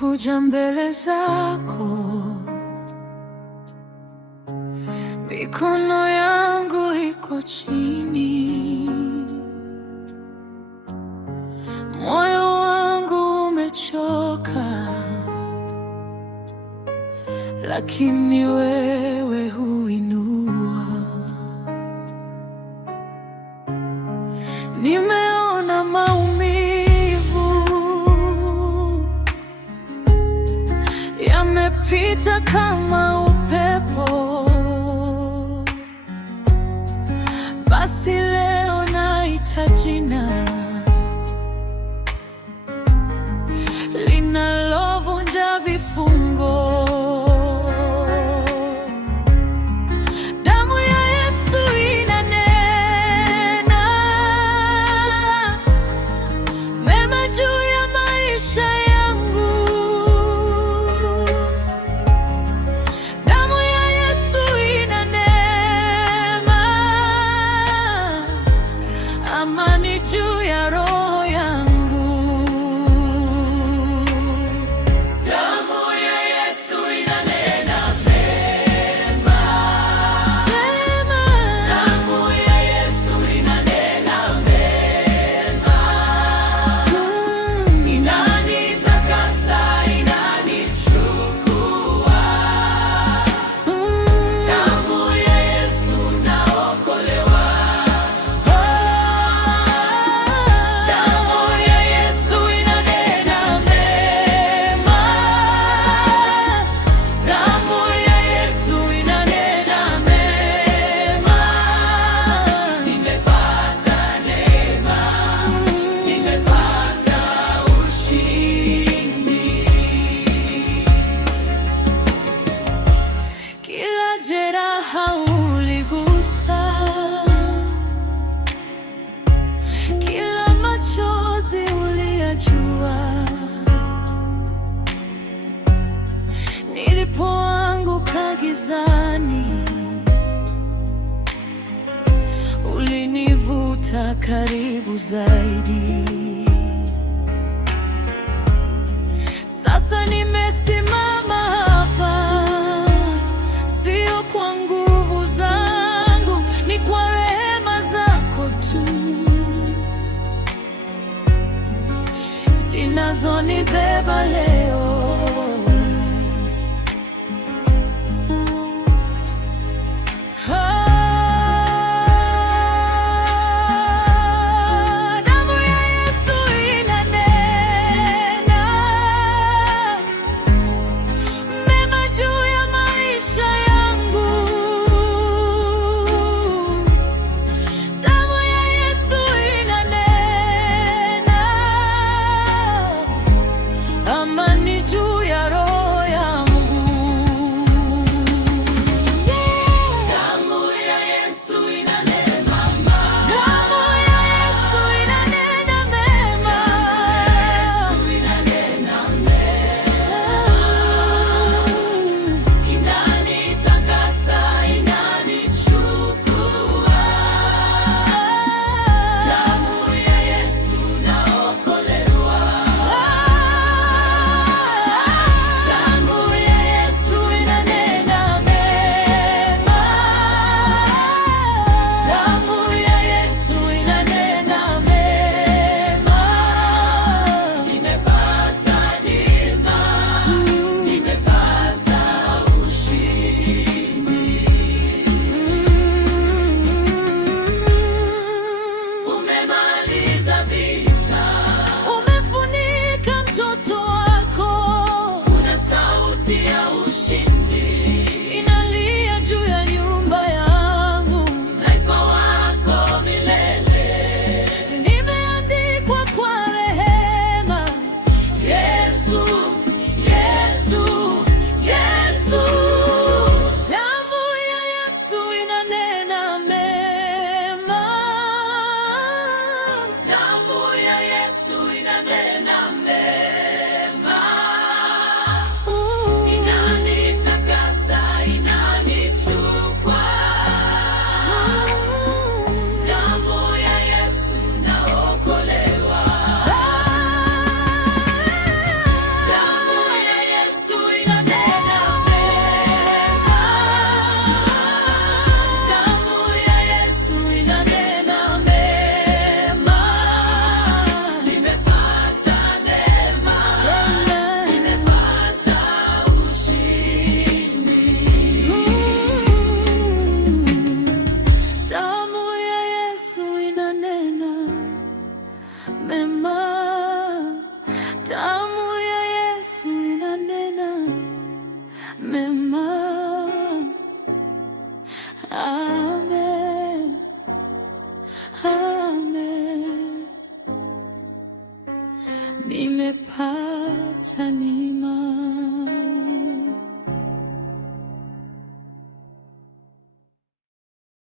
nimekuja mbele zako, mikono yangu iko chini, moyo wangu umechoka, lakini wewe huinua. Nimeona maumivu yamepita kama upepo, basi leo naita jina linalovunja vifungo. Amani juu ya roho yangu. Damu ya Yesu inanena mema. Damu ya Yesu inanena mema. Inanitakasa, inanichukua. Damu ya Yesu naokolewa. Jeraha uligusa, kila machozi uliyajua. Nilipoanguka gizani, ulinivuta karibu zaidi. Sasa nimesimama hapa, sio kwa nguvu zangu, ni kwa rehema zako tu zinazonibeba leo. Damu ya Yesu inanena mema juu ya maisha yangu. Damu ya Yesu inanena amani mema. Damu ya Yesu inanena mema. Amen, amen. Nimepata